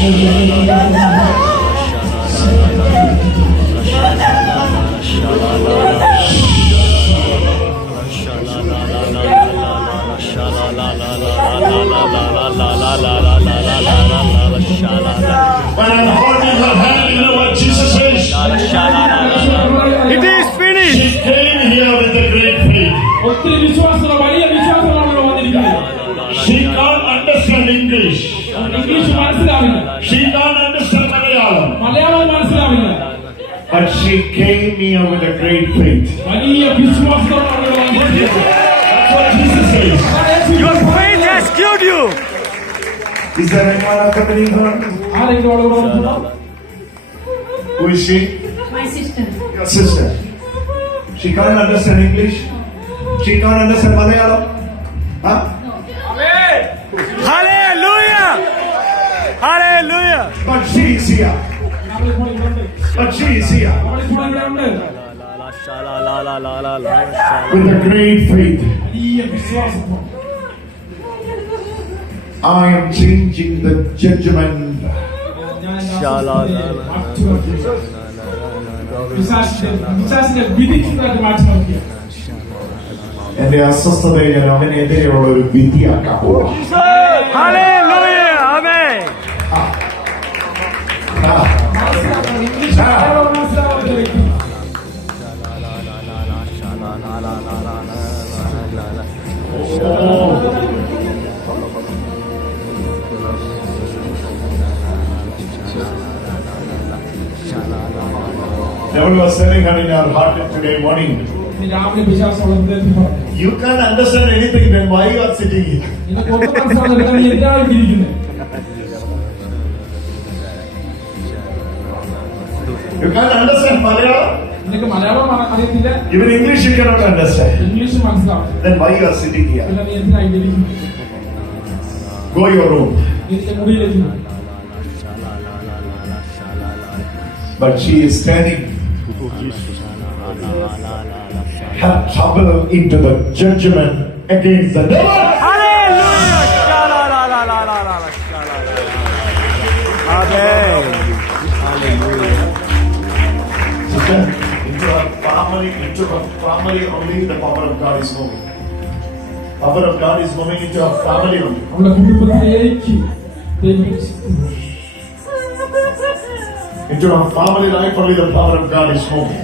When I'm holding her hand, you know what Jesus says? It is finished. She came here with a great faith. She can't understand English. She can't understand Malayalam. But she came here with a great faith. That's what Jesus says. Your faith has cured you. Is there anyone accompanying her? Who is she? My sister. Your sister. She can't understand English. She can't understand Malayalam. Huh? Hallelujah. Hallelujah. But she is here. But she is here with a great faith. I am changing the judgment. എന്റെ അസ്വസ്ഥതയെ ഞാൻ അവനെതിരെയുള്ള ഒരു വിധിയാക്കാൻ പോവാ. Hallelujah. Amen. Devil was telling her in her heart today morning, you can't understand anything, then why you are sitting here? You can't understand Malayalam? Even English you cannot understand. Then why you are sitting here? Go your room. But she is turning her trouble into the judgment against the devil. Hallelujah. Amen. Sister, into her family only the power of God is moving. Power of God is moving into her family only. Into her family life only the power of God is moving.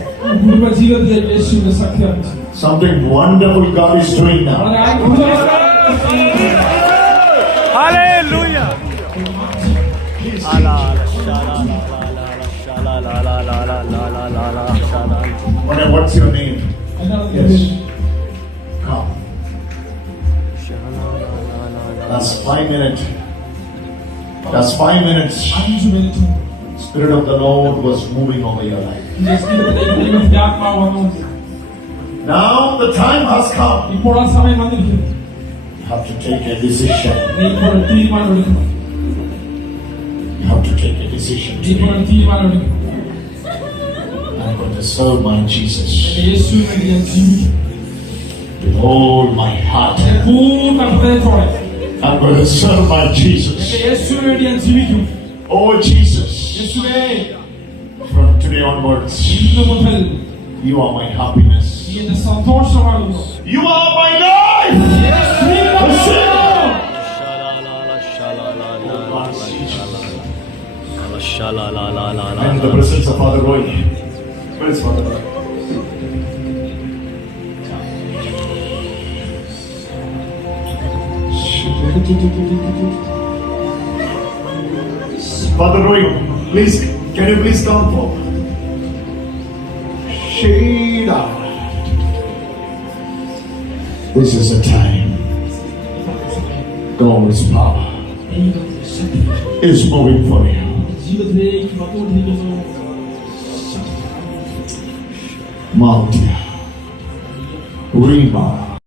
Something wonderful God is doing now. Hallelujah. What's your name? Yes. Come. That's 5 minutes. That's 5 minutes. Spirit of the Lord was moving over your life. Now the time has come. You have to take a decision. You have to take a decision today. I'm going to serve my Jesus with all my heart. I'm going to serve my Jesus. Oh Jesus, from today onwards, you are my happiness. You are my life. I'm in the presence of Father Roy. Where is Father Roy? Father Roy, please, can you please come forward? Sheila. This is a time. God's power is moving for you. Mount Rima.